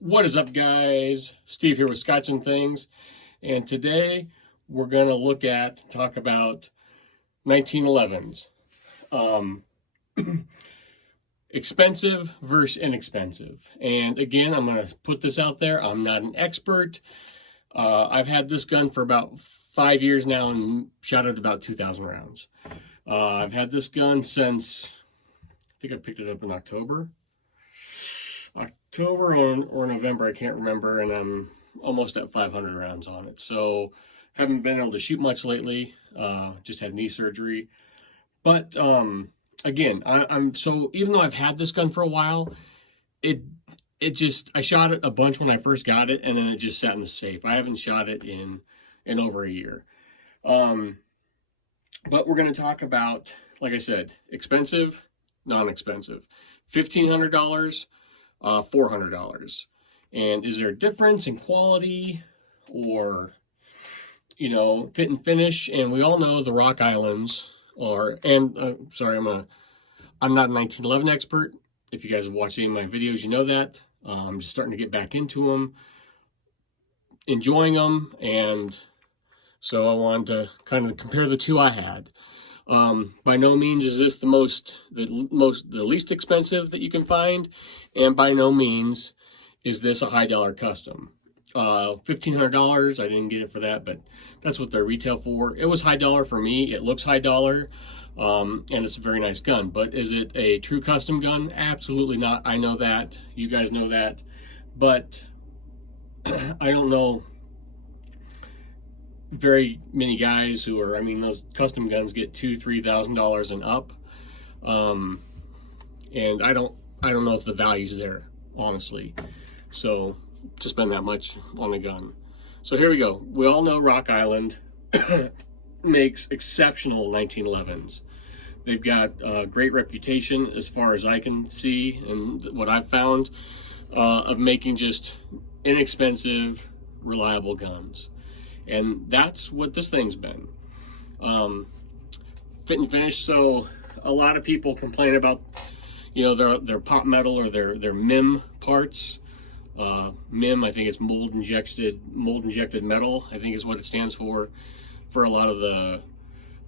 What is up, guys? Steve here with Scotch and Things, and today we're going to talk about 1911s. Expensive versus inexpensive. And again, I'm going to put this out there. I'm not an expert. I've had this gun for about 5 years now and shot at about 2,000 rounds. I've had this gun since, I think I picked it up in October or November, I can't remember, and I'm almost at 500 rounds on it. So haven't been able to shoot much lately. Just had knee surgery. But again, I'm so, even though I've had this gun for a while, I shot it a bunch when I first got it, and then it just sat in the safe. I haven't shot it in over a year. But we're going to talk about, like I said, expensive, non-expensive. $1,500, $400. And is there a difference in quality or, fit and finish? And we all know the Rock Islands are, and sorry, I'm not a 1911 expert. If you guys have watched any of my videos, you know that. I'm just starting to get back into them, enjoying them, and so I wanted to kind of compare the two I had. By no means is this the least expensive that you can find, and by no means is this a high dollar custom. $1,500, I didn't get it for that, but that's what they're retail for. It was high dollar for me. It looks high dollar, and it's a very nice gun. But is it a true custom gun? Absolutely not. I know that. You guys know that. But I don't know very many guys who are, those custom guns get $2,000-$3,000 and up, and I don't know if the value's there, honestly, so to spend that much on the gun. So here we go. We all know Rock Island makes exceptional 1911s. They've got a great reputation, as far as I can see and what I've found, of making just inexpensive, reliable guns. And that's what this thing's been. Fit and finish. So a lot of people complain about, their pop metal or their MIM parts. MIM, I think it's mold injected metal, I think is what it stands for a lot of the,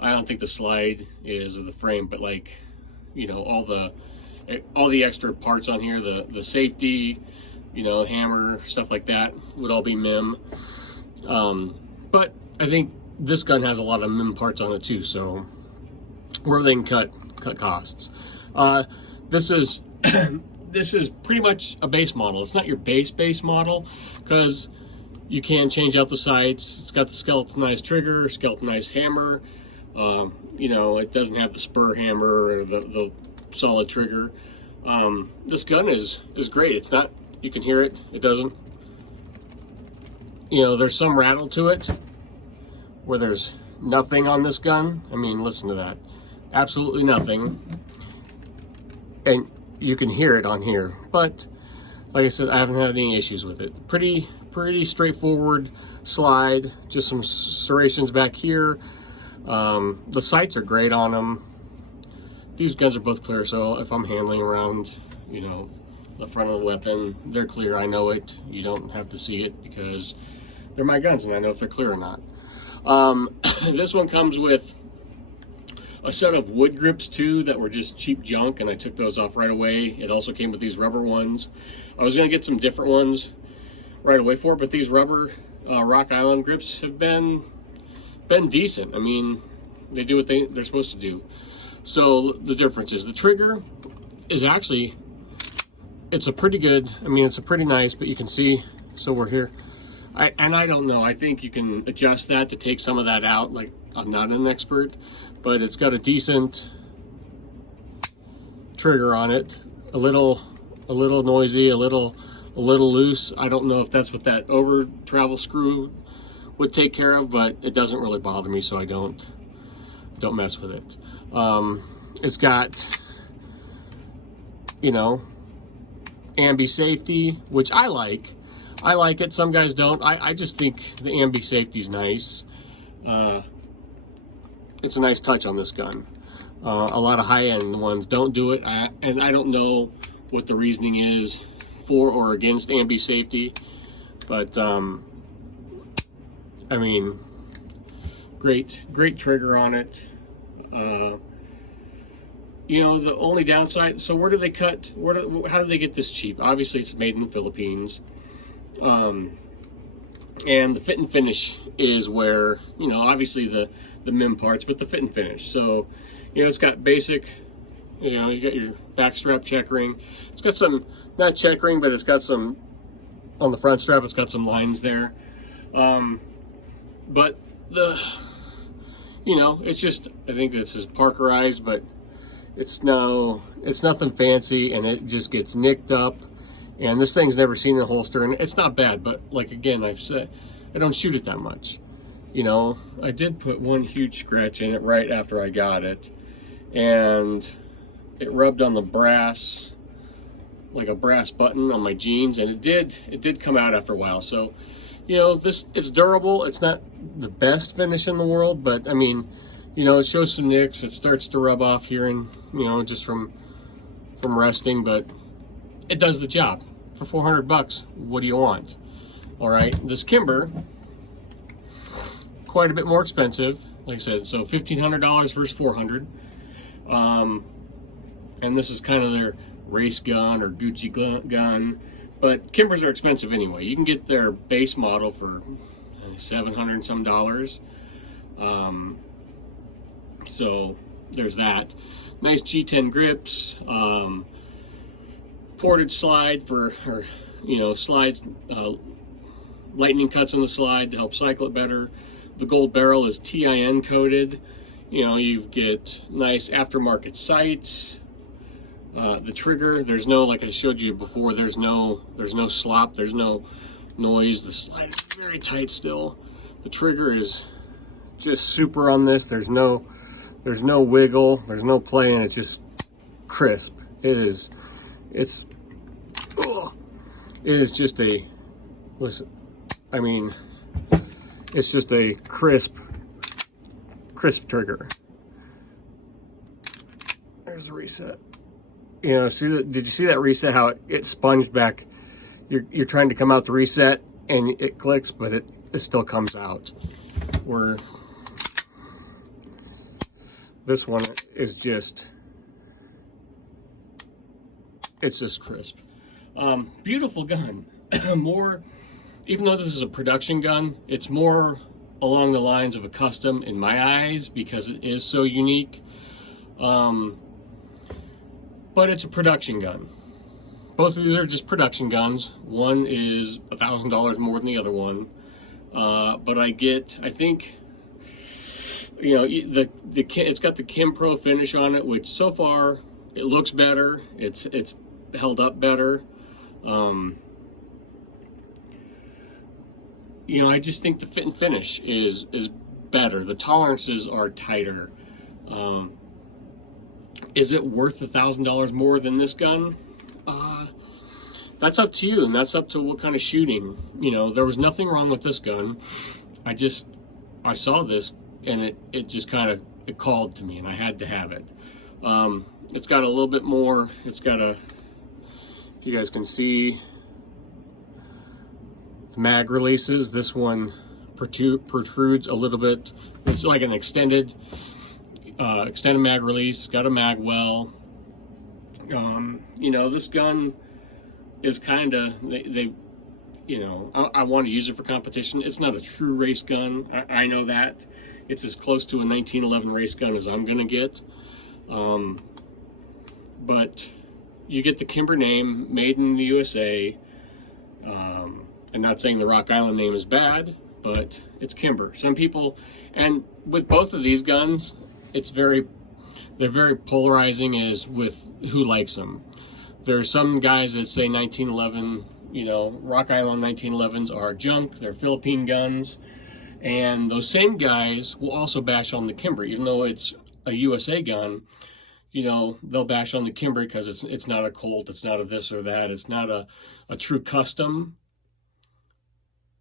I don't think the slide is, or the frame, but all the extra parts on here, the safety, hammer, stuff like that would all be MIM. But I think this gun has a lot of MIM parts on it too, so where they can cut costs. This is this is pretty much a base model. It's not your base model, because you can change out the sights. It's got the skeletonized trigger, skeletonized hammer. It doesn't have the spur hammer or the solid trigger. This gun is great. It's not, you can hear it. It doesn't, there's some rattle to it where there's nothing on this gun. Listen to that. Absolutely nothing. And you can hear it on here. But like I said, I haven't had any issues with it. Pretty straightforward slide. Just some serrations back here. The sights are great on them. These guns are both clear, so if I'm handling around, the front of the weapon, they're clear. I know it. You don't have to see it because they're my guns and I know if they're clear or not. This one comes with a set of wood grips too that were just cheap junk, and I took those off right away. It also came with these rubber ones. I was going to get some different ones right away for it, but these rubber Rock Island grips have been decent. They do what they're supposed to do. So the difference is the trigger is actually, it's a pretty good, it's a pretty nice, but you can see, so we're here. I don't know, I think you can adjust that to take some of that out. Like, I'm not an expert, but it's got a decent trigger on it. A little noisy, a little loose. I don't know if that's what that over travel screw would take care of, but it doesn't really bother me, so I don't mess with it. It's got, ambi safety, which I like. I like it. Some guys don't. I just think the ambi safety's nice. It's a nice touch on this gun. A lot of high-end ones don't do it, and I don't know what the reasoning is for or against ambi safety, but I mean, great trigger on it. You know, the only downside, so where do they cut, how do they get this cheap? Obviously it's made in the Philippines. And the fit and finish is where, you know, obviously the MIM parts, but the fit and finish. So, you know, it's got basic, you know, you got your back strap checkering. It's got some, not checkering, but it's got some, on the front strap, it's got some lines there. But you know, it's just, I think this is Parkerized, but it's nothing fancy, and it just gets nicked up. And this thing's never seen a holster, and it's not bad, but like, again, I've said, I don't shoot it that much. You know, I did put one huge scratch in it right after I got it, and it rubbed on the brass, like a brass button on my jeans, and it did come out after a while. So, you know, it's durable. It's not the best finish in the world, but I mean, you know, it shows some nicks. It starts to rub off here, and you know, just from resting, but it does the job. For 400 bucks, what do you want? All right, this Kimber, quite a bit more expensive, like I said, so $1,500 versus $400. And this is kind of their race gun or Gucci gun, but Kimbers are expensive anyway. You can get their base model for $700 and some dollars. So there's that. Nice G10 grips, ported slide for, or you know, slides, lightning cuts on the slide to help cycle it better. The gold barrel is TIN coated. You know, you get nice aftermarket sights. The trigger, there's no, like I showed you before, there's no slop, there's no noise. The slide is very tight still. The trigger is just super on this. There's no wiggle, there's no play, and it's just crisp. It is just a, listen, I mean, it's just a crisp trigger. There's the reset. You know, did you see that reset, how it sponged back? You're trying to come out the reset and it clicks, but it still comes out. Where this one is just, it's just crisp. Beautiful gun. More, even though this is a production gun, it's more along the lines of a custom in my eyes because it is so unique. But it's a production gun. Both of these are just production guns. One is $1,000 more than the other one. But I think, you know, it's got the Kim Pro finish on it, which so far it looks better. It's held up better. You know, I just think the fit and finish is better. The tolerances are tighter. Is it worth $1,000 more than this gun? That's up to you, and that's up to what kind of shooting. You know, there was nothing wrong with this gun. I saw this, and it just kind of, it called to me, and I had to have it. It's got a little bit more, it's got a, if you guys can see, the mag releases. This one protrudes a little bit. It's like an extended mag release. Got a mag well. You know, this gun is kind of, you know, I want to use it for competition. It's not a true race gun. I know that. It's as close to a 1911 race gun as I'm gonna get. But you get the Kimber name, made in the USA. And not saying the Rock Island name is bad, but it's Kimber. Some people, and with both of these guns, they're very polarizing as with who likes them. There are some guys that say 1911, you know, Rock Island 1911s are junk, they're Philippine guns, and those same guys will also bash on the Kimber, even though it's a USA gun. You know, they'll bash on the Kimber because it's not a Colt, it's not a this or that, it's not a true custom,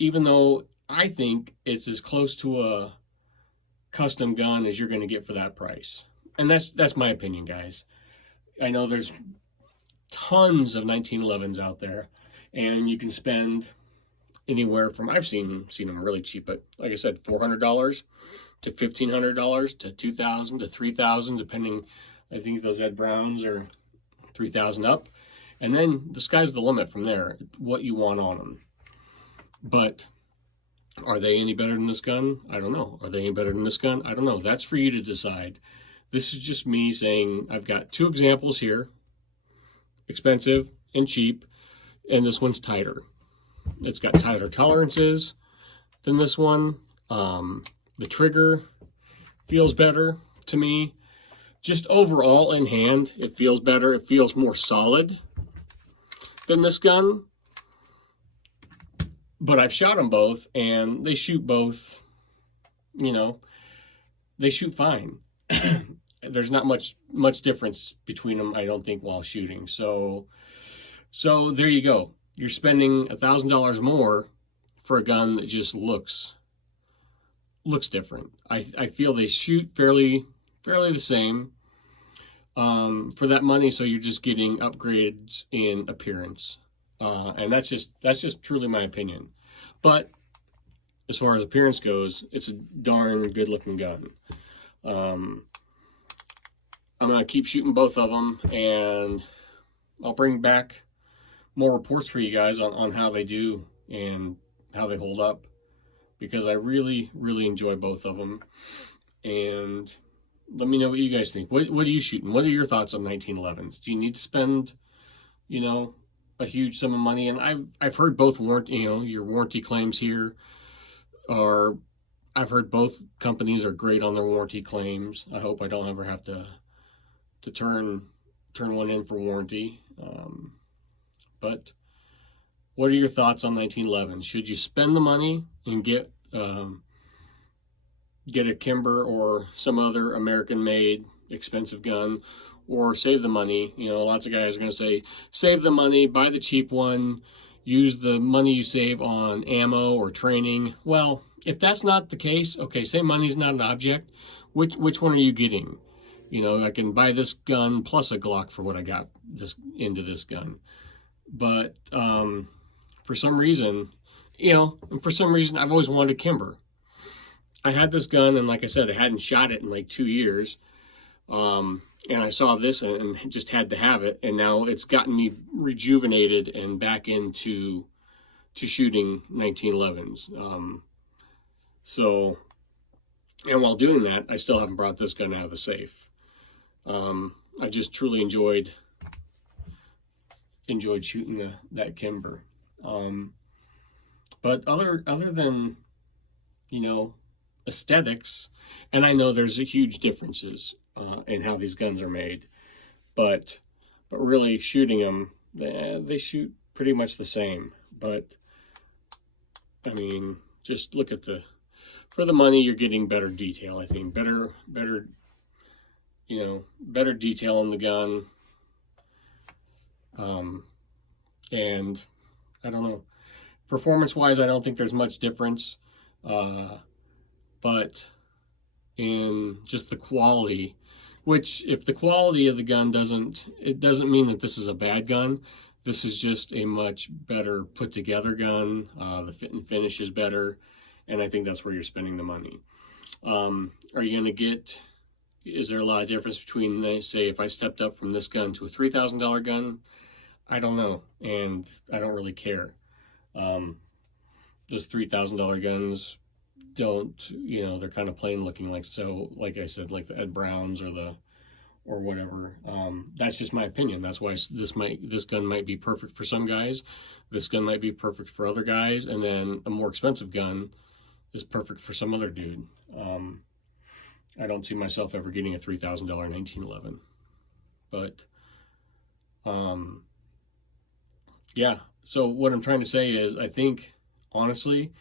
even though I think it's as close to a custom gun as you're going to get for that price. And that's my opinion, guys. I know there's tons of 1911s out there, and you can spend anywhere from, I've seen them really cheap, but like I said, $400 to $1,500 to $2,000 to $3,000, depending. I think those Ed Browns are $3,000 up, and then the sky's the limit from there. What you want on them, but are they any better than this gun? I don't know. Are they any better than this gun? I don't know. That's for you to decide. This is just me saying I've got two examples here, expensive and cheap, and this one's tighter. It's got tighter tolerances than this one. The trigger feels better to me. Just overall in hand, it feels better. It feels more solid than this gun. But I've shot them both, and they shoot both, you know, they shoot fine. There's not much difference between them, I don't think, while shooting. So there you go. You're spending $1,000 more for a gun that just looks different. I feel they shoot fairly the same for that money. So you're just getting upgrades in appearance. And that's just truly my opinion. But as far as appearance goes, it's a darn good looking gun. I'm going to keep shooting both of them, and I'll bring back more reports for you guys on how they do and how they hold up, because I really enjoy both of them. And let me know what you guys think. What are you shooting? What are your thoughts on 1911s? Do you need to spend, you know, a huge sum of money? And I've heard both your warranty claims here are, I've heard both companies are great on their warranty claims. I hope I don't ever have to turn one in for warranty. But what are your thoughts on 1911? Should you spend the money and get a Kimber or some other American-made expensive gun, or save the money? You know, lots of guys are going to say, save the money, buy the cheap one, use the money you save on ammo or training. Well, if that's not the case, okay, say money's not an object, which one are you getting? You know, I can buy this gun plus a Glock for what I got into this gun. But for some reason, I've always wanted a Kimber. I had this gun, and like I said, I hadn't shot it in like 2 years. And I saw this and just had to have it. And now it's gotten me rejuvenated and back into shooting 1911s. And while doing that, I still haven't brought this gun out of the safe. I just truly enjoyed shooting that Kimber. But other than, you know, aesthetics, and I know there's a huge differences in how these guns are made, but really shooting them, they shoot pretty much the same. But I mean, just look at for the money, you're getting better detail. I think better detail on the gun. And I don't know, performance-wise, I don't think there's much difference. But in just the quality, which if the quality of the gun doesn't mean that this is a bad gun. This is just a much better put together gun. The fit and finish is better, and I think that's where you're spending the money. Are you going to is there a lot of difference between, say, if I stepped up from this gun to a $3,000 gun? I don't know, and I don't really care. Those $3,000 guns don't, they're kind of plain looking, like I said, like the Ed Browns or whatever. That's just my opinion. That's why this gun might be perfect for some guys. This gun might be perfect for other guys, and then a more expensive gun is perfect for some other dude. I don't see myself ever getting a $3,000 1911, but yeah. So what I'm trying to say is, I think honestly,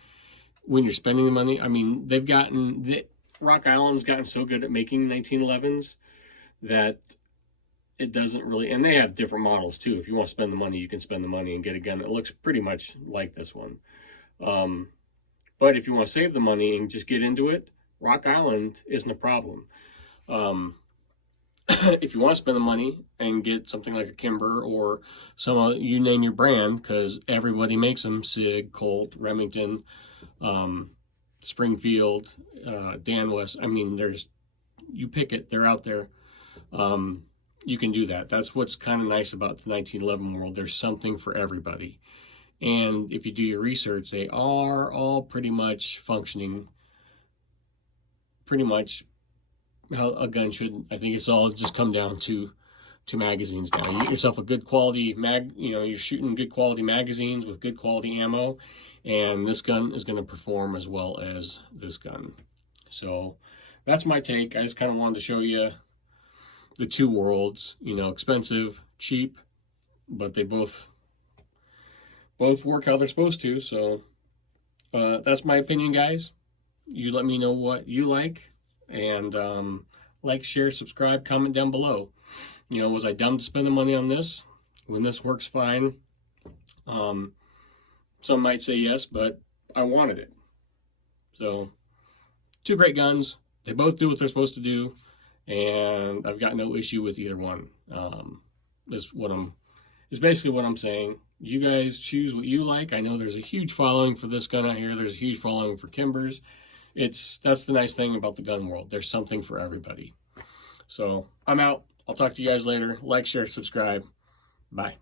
when you're spending the money, I mean, Rock Island's gotten so good at making 1911s that it doesn't really, and they have different models too. If you want to spend the money, you can spend the money and get a gun that looks pretty much like this one. But if you want to save the money and just get into it, Rock Island isn't a problem. if you want to spend the money and get something like a Kimber or some, you name your brand, because everybody makes them, Sig, Colt, Remington, Springfield, Dan West. I mean, you pick it, they're out there. You can do that. That's what's kind of nice about the 1911 world. There's something for everybody. And if you do your research, they are all pretty much functioning pretty much how a gun should. I think it's all just come down to magazines now. You get yourself a good quality you're shooting good quality magazines with good quality ammo, and this gun is going to perform as well as this gun. So that's my take. I just kind of wanted to show you the two worlds, expensive, cheap, but they both work how they're supposed to. So that's my opinion, guys. You let me know what you like, and like, share, subscribe, comment down below. Was I dumb to spend the money on this when this works fine? Some might say yes, but I wanted it. So, two great guns. They both do what they're supposed to do, and I've got no issue with either one. Is basically what I'm saying. You guys choose what you like. I know there's a huge following for this gun out here. There's a huge following for Kimbers. That's the nice thing about the gun world. There's something for everybody. So I'm out. I'll talk to you guys later. Like, share, subscribe. Bye.